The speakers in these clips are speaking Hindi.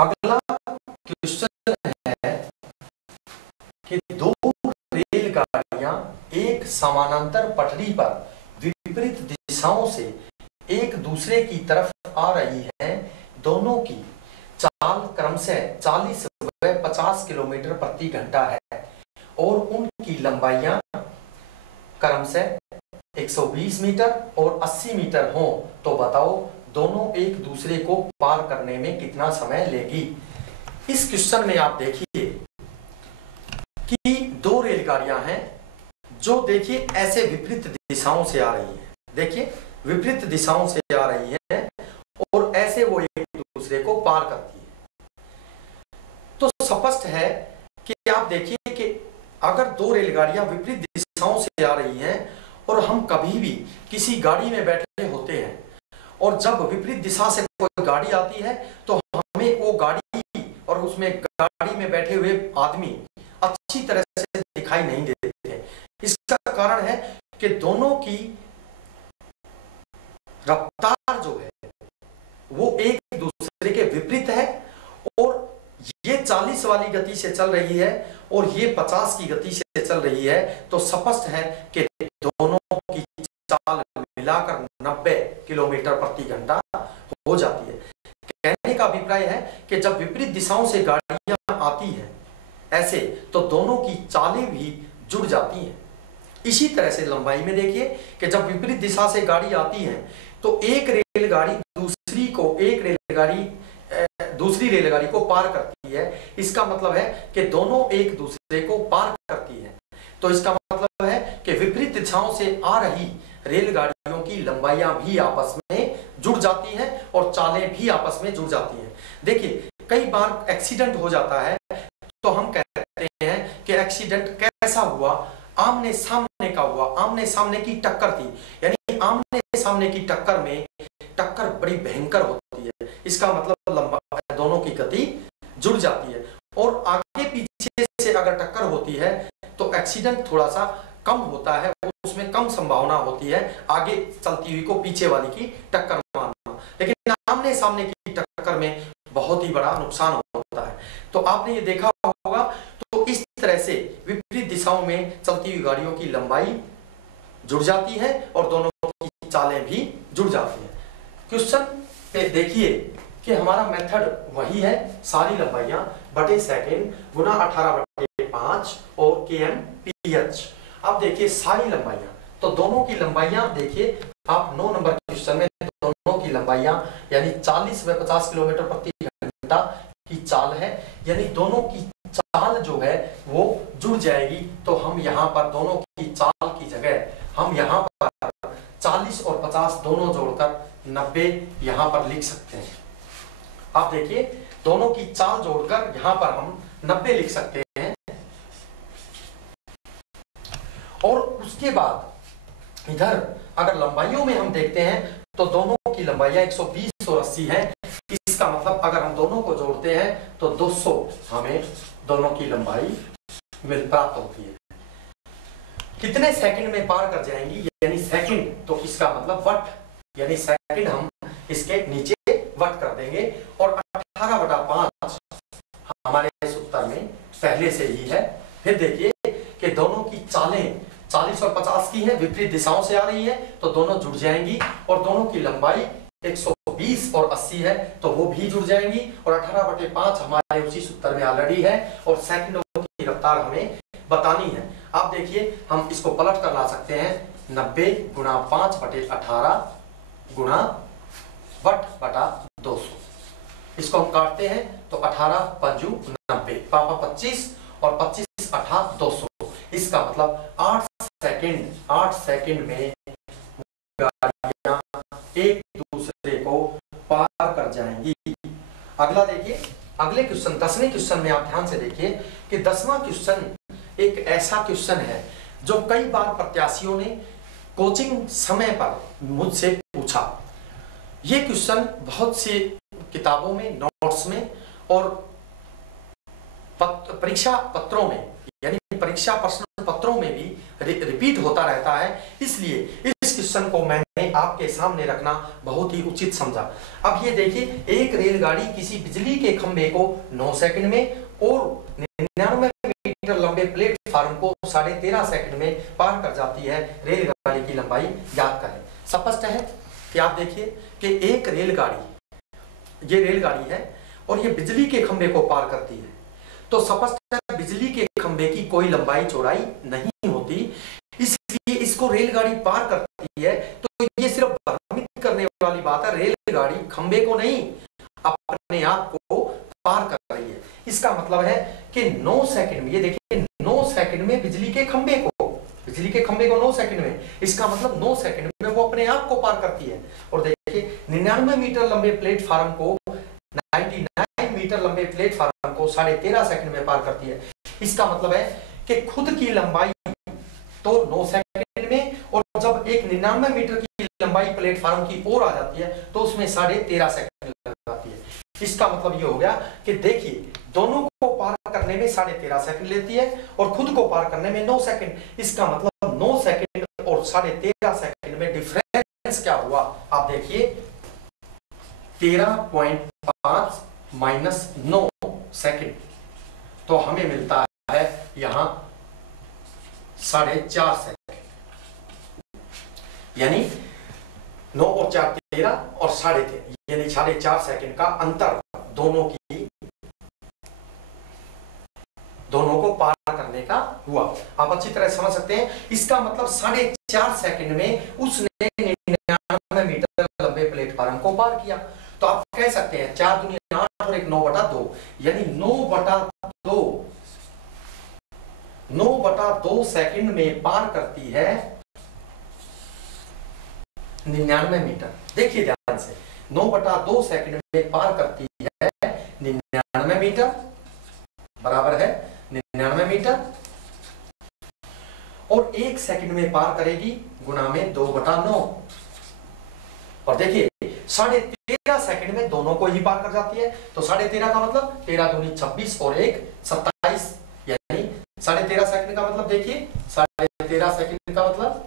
अगला क्वेश्चन है कि दो रेलगाड़ियां एक समानांतर पटरी पर विपरीत दिशाओं से एक दूसरे की तरफ आ रही हैं। दोनों की चाल क्रमशः 40 व 50 किलोमीटर प्रति घंटा है और उनकी लंबाइयां क्रमशः 120 मीटर और 80 मीटर हो, तो बताओ दोनों एक दूसरे को पार करने में कितना समय लेगी। इस क्वेश्चन में आप देखिए कि दो रेलगाड़ियां हैं जो देखिए ऐसे विपरीत दिशाओं से आ रही है। देखिए विपरीत दिशाओं से आ रही है और ऐसे वो एक दूसरे को पार करती है। तो स्पष्ट है कि आप देखिए कि अगर दो रेलगाड़ियां विपरीत दिशाओं से आ रही हैं और हम कभी भी किसी गाड़ी में बैठे होते हैं और जब विपरीत दिशा से कोई गाड़ी आती है तो हमें वो गाड़ी और उसमें गाड़ी में बैठे हुए आदमी अच्छी तरह से दिखाई नहीं देते। इसका कारण है कि दोनों की रफ्तार जो है वो एक दूसरे के विपरीत है और ये 40 वाली गति से चल रही है और ये 50 की गति से चल रही है। तो स्पष्ट है कि दोनों की चाल मिलाकर 90 किलोमीटर प्रति घंटा हो जाती है। कहने का अभिप्राय है कि जब विपरीत दिशाओं से गाड़ियां आती हैं ऐसे, तो दोनों की चालें भी जुड़ जाती हैं। इसी तरह से लंबाई में देखिए कि जब विपरीत दिशा से गाड़ी आती है तो एक रेलगाड़ी दूसरी रेलगाड़ी को पार करती है। इसका मतलब है कि दोनों एक दूसरे को पार करती है। तो इसका मतलब है कि विपरीत दिशाओं से आ रही रेलगाड़ियों की लंबाइयां भी आपस में जुड़ जाती हैं और चालें भी आपस में जुड़ जाती हैं। देखिए कई बार एक्सीडेंट हो जाता है तो हम कहते हैं कि एक्सीडेंट कैसा हुआ, आमने सामने का हुआ, आमने सामने की टक्कर थी। यानी आमने सामने की टक्कर में टक्कर बड़ी भयंकर होती है। इसका मतलब दोनों की गति जुड़ जाती है और आगे पीछे से अगर टक्कर होती है तो एक्सीडेंट थोड़ा सा कम होता है, उसमें कम संभावना होती है आगे चलती हुई को पीछे वाली की टक्कर मारना। लेकिन आमने सामने की टक्कर में बहुत ही बड़ा नुकसान होता है। तो आपने ये देखा होगा। तो इस तरह से विपरीत दिशाओं में चलती हुई गाड़ियों की लंबाई जुड़ जाती है और दोनों की चालें भी जुड़ जाती हैं। क्वेश्चन पे देखिए कि हमारा मेथड वही है, सारी लंबाइयां बटे सेकंड गुना 18/5 और km/h। अब देखिए सारी लंबाइयां, तो दोनों की लंबाइयां देखिए आप 9 नंबर क्वेश्चन में दोनों की लंबाइयां यानी 40 व 50 किलोमीटर प्रति घंटा की चाल है, यानी दोनों की चाल जो है वो जुड़ जाएगी। तो हम यहाँ पर दोनों की चाल की जगह हम यहाँ पर 40 और 50 दोनों जोड़कर 90 यहाँ पर लिख सकते हैं। आप देखिए दोनों की चाल जोड़कर यहाँ पर हम 90 लिख सकते हैं। और उसके बाद इधर अगर लंबाइयों में हम देखते हैं तो दोनों की लंबाइयां 120 और 80 है। इसका मतलब अगर हम दोनों को जोड़ते हैं तो 200 हमें दोनों की लंबाई प्राप्त होती है। कितने सेकंड में पार कर जाएंगी, यानी सेकंड, तो इसका मतलब वट, यानी सेकंड हम इसके नीचे वट कर देंगे। और 18/5 हमारे इस उत्तर में पहले से ही है। फिर देखिए कि दोनों की चालें 40 और 50 की है, विपरीत दिशाओं से आ रही है, तो दोनों जुड़ जाएंगी। और दोनों की लंबाई 120 और 80 है, तो वो भी जुड़ जाएंगी। और 18/5 हमारे उसी सूत्र में ऑलरेडी है और सेकंडों की रफ्तार हमें बतानी है। आप देखिए हम इसको पलट कर ला सकते हैं, 90 गुणा 5/18 गुणा वट बटा 200। इसको हम काटते हैं तो 18 पंजू 90, पापा 25 और 25 8 200। इसका मतलब 8 सेकंड में गाड़ियां एक दूसरे को पार कर जाएंगी। अगला देखिए, अगले क्वेश्चन 10वें क्वेश्चन में आप ध्यान से देखिए कि 10वां क्वेश्चन एक ऐसा क्वेश्चन है जो कई बार प्रत्याशियों ने कोचिंग समय पर मुझसे पूछा। ये क्वेश्चन बहुत सी किताबों में, नोट्स में और परीक्षा पत्रों में यानी परीक्षा प्रश्न पत्रों में भी रिपीट होता रहता है। इसलिए इस क्वेश्चन को मैंने आपके सामने रखना बहुत ही उचित समझा। अब ये देखिए, एक रेलगाड़ी किसी बिजली के खंभे को 9 सेकंड में और 99 मीटर लंबे प्लेटफार्म को 13.5 सेकंड में पार कर जाती है। रेलगाड़ी की लंबाई ज्ञात करें। स्पष्ट है कि आप देखिए कि एक रेलगाड़ी, ये रेलगाड़ी है और ये बिजली के खंभे को पार करती है। तो स्पष्ट है बिजली के खंभे की कोई लंबाई चौड़ाई नहीं होती, इसलिए इसको रेलगाड़ी पार करती है। तो ये सिर्फ भ्रमित करने वाली बात है, रेलगाड़ी खंभे को नहीं अपने आप को पार कर रही है। इसका मतलब है कि 9 सेकंड में, ये देखिए 9 सेकंड में बिजली के खंभे को 9 सेकंड में, इसका मतलब 9 सेकंड में वो अपने आप को पार करती है। और देखिए 99 मीटर लंबे प्लेटफार्म को 99 मीटर लंबे प्लेटफार्म को 13.5 सेकंड में पार करती है। इसका मतलब है कि खुद की लंबाई तो 9 सेकंड में, और जब एक 99 मीटर की लंबाई प्लेटफार्म की ओर आ जाती है तो उसमें 13.5 सेकंड लग जाती है। इसका मतलब ये हो गया कि देखिए दोनों को पार करने में 13.5 सेकंड लेती है और खुद को पार करने में 9 सेकंड। इसका मतलब 9 सेकंड और 13.5 सेकंड में डिफरेंस क्या हुआ, आप देखिए 13.5 माइनस 9 सेकंड, तो हमें मिलता है यहां 4.5 सेकंड, यानी 9 और 4 13 और 13.5, यानी 4.5 सेकंड का अंतर दोनों को पार करने का हुआ। आप अच्छी तरह समझ सकते हैं। इसका मतलब 4.5 सेकंड में उसने 99 मीटर लंबे प्लेटफार्म को पार किया। तो आप कह सकते हैं 4 दूनी 8 और 1 9/2, यानी 9/2 सेकंड में पार करती है 99 मीटर। देखिए ध्यान से, 9/2 सेकंड में पार करती है 99 मीटर, बराबर है 99 मीटर, और 1 सेकंड में पार करेगी गुना में 2/9। और देखिए 13.5 सेकंड में दोनों को ही पार कर जाती है। तो 13.5 का मतलब 13 दूनी 26 और 1 27, यानी 13.5 सेकंड का मतलब देखिए 13.5 सेकंड का मतलब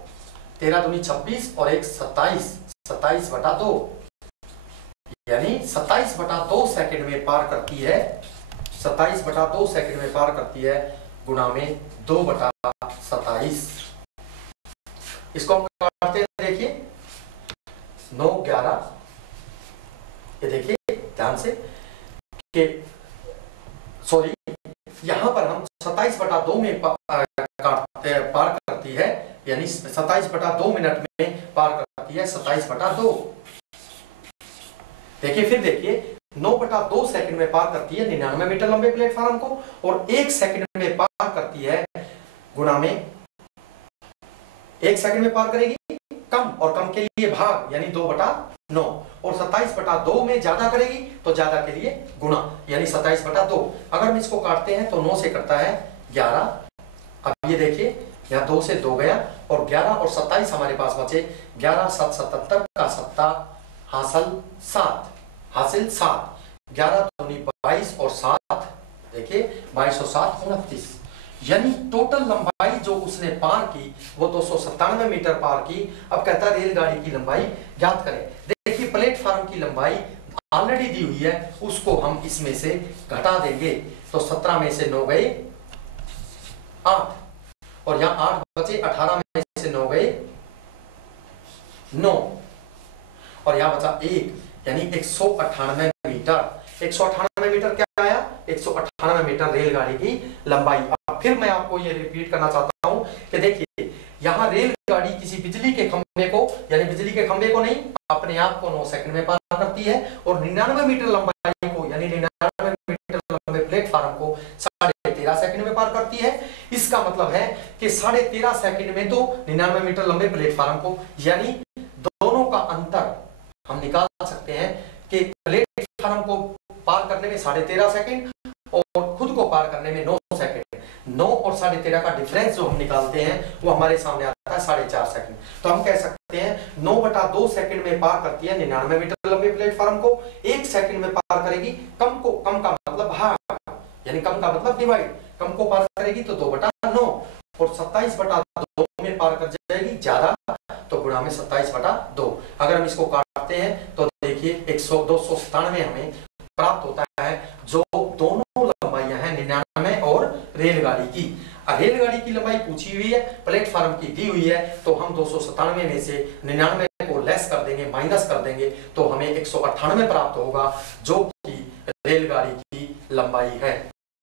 13 दूनी 26 और 1 27, 27/2, यानी 27/2 सेकंड में पार करती है, 27/2 सेकंड में पार करती है गुना में 2/27। इसको हम काटते हैं, देखिए 9 11, ये देखिए ध्यान से कि सॉरी, यहां पर हम 27/2 में पार करती है, यानी 27/2 मिनट में पार करती है 27/2। देखिए फिर देखिए 9/2 सेकंड में पार करती है 99 मीटर लंबे प्लेटफार्म को, और 1 सेकंड में पार करती है गुना में 1 सेकंड में पार करेगी कम, और कम के लिए भाग यानी 2/9, और 27/2 में ज्यादा करेगी तो ज्यादा के लिए गुना, यानी 27/2। अगर हम इसको काटते हैं तो 9 से कटता है 11। अब ये देखिए यहाँ 2 से 2 गया और 11 और 27 हमारे पास बचे। 11 7 77 का 7 हासिल 7, 11 दूनी 22 और 7, देखिए 22 और 7 29, यानी टोटल लंबाई जो उसने पार की वो 297 मीटर पार की। अब कहता है रेलगाड़ी की लंबाई ज्ञात करें। देखिए प्लेटफार्म की लंबाई ऑलरेडी दी हुई है, उसको हम इसमें से घटा देंगे, तो 17 में से 9 गए 8, और यहाँ 8 बचे, 18 में से 9 गए 9, और यहाँ बचा 1, यानी 198 मीटर। 198 मीटर क्या आया, 198 मीटर रेलगाड़ी की लंबाई। अब फिर मैं आपको ये रिपीट करना चाहता हूं कि देखिए यहाँ रेलगाड़ी किसी बिजली के खंभे को, यानी बिजली के खंभे को नहीं, अपने आप को 9 सेकंड में पार करती है, और 99 मीटर लंबाई को, यानी 99 मीटर लंबे प्लेटफार्म को 13.5 सेकंड में पार करती है। इसका मतलब है कि 13.5 सेकंड में तो 99 मीटर लंबे प्लेटफार्म को, यानी दोनों का अंतर हम निकाल सकते हैं कि प्लेटफार्म को पार करने में 13.5 सेकंड और खुद को पार करने में 9 सेकंड। 9 और 13.5 का डिफरेंस जो हम निकालते हैं वो हमारे सामने आता है 4.5 सेकंड। तो हम कह सकते हैं 9/2 सेकंड में पार करती है 99 मीटर लंबे प्लेटफार्म को, 1 सेकंड में पार करेगी कम को, कम का मतलब भाग, यानी कम का मतलब डिवाइड, कम को पार करेगी तो 2/9, और 27/2 में पार कर जाएगी ज्यादा, तो गुणा में 27/2। अगर हम इसको काटते हैं तो देखिए 297 हमें प्राप्त होता है, जो दोनों लंबाइयां हैं 99 और रेलगाड़ी की। रेलगाड़ी की लंबाई पूछी हुई है, प्लेटफार्म की दी हुई है, तो हम 297 में से 99 को लेस कर देंगे, माइनस कर देंगे, तो हमें 198 प्राप्त होगा, जो कि रेलगाड़ी की लंबाई है।